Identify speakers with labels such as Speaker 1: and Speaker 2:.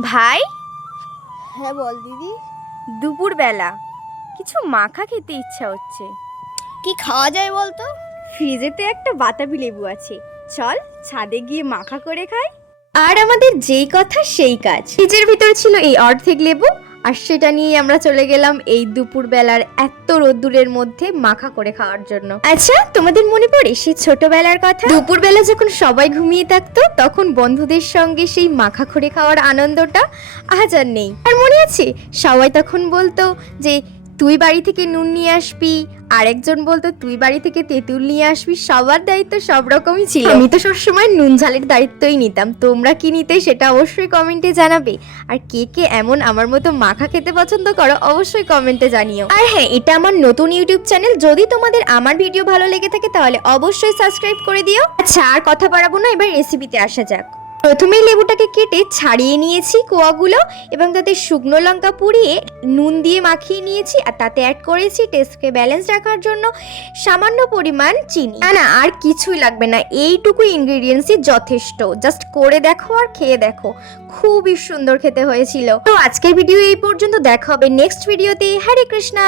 Speaker 1: ভাই?
Speaker 2: হ্যাঁ বল দিদি।
Speaker 1: দুপুরবেলা কিছু মাখা খেতে ইচ্ছা হচ্ছে।
Speaker 2: কি খাওয়া যায় বলতো?
Speaker 1: ফ্রিজেতে একটা বাতাবি লেবু আছে। চল ছাদে গিয়ে মাখা করে খাই। আর আমাদের যেই কথা সেই কাজ। ফ্রিজের ভিতর ছিল এই অর্ধেক লেবু। আর সেটা নিয়ে আমরা চলে গেলাম এই দুপুরবেলার এত রোদ্দুরের মধ্যে মাখা করে খাওয়ার জন্য। আচ্ছা তোমাদের মনে পড়ে সেই ছোটবেলার কথা? দুপুরবেলা যখন সবাই ঘুমিয়ে থাকতো, তখন বন্ধুদের সঙ্গে সেই মাখা করে খাওয়ার আনন্দটা আজ আর নেই। আর মনে আছে? সবাই তখন বলতো যে তুই বাড়ি থেকে নুন নিয়ে আসবি আরেকজন বলতো তুই বাড়ি থেকে তেঁতুল নিয়ে আসবি সবার দায়িত্ব সব রকমই ছিল। আমি তো সবসময় নুন ঝালের দায়িত্বই নিতাম তোমরা কি নিতে সেটা অবশ্যই কমেন্টে জানাবে। আর কে কে এমন আমার মতো মাখা খেতে পছন্দ করো অবশ্যই কমেন্টে জানিও। আর হ্যাঁ এটা আমার নতুন ইউটিউব চ্যানেল যদি তোমাদের আমার ভিডিও ভালো লেগে থাকে তাহলে অবশ্যই সাবস্ক্রাইব করে দিও। আচ্ছা আর কথা বাড়াবো না এবার রেসিপিতে আসা যাক। প্রথমেই লেবুটাকে কেটে ছাড়িয়ে নিয়েছি কোয়াগুলো এবং তাতে শুকনো লঙ্কা পুড়িয়ে নুন দিয়ে মাখিয়ে নিয়েছি আর তাতে অ্যাড করেছি টেস্টকে ব্যালেন্স রাখার জন্য সামান্য পরিমাণ চিনি। না না, আর কিছুই লাগবে না। এইটুকু ইনগ্রিডিয়েন্টসই যথেষ্ট। জাস্ট করে দেখো আর খেয়ে দেখো। খুবই সুন্দর খেতে হয়েছিল। তো আজকের ভিডিও এই পর্যন্ত। দেখা হবে নেক্সট ভিডিওতে হরে কৃষ্ণা।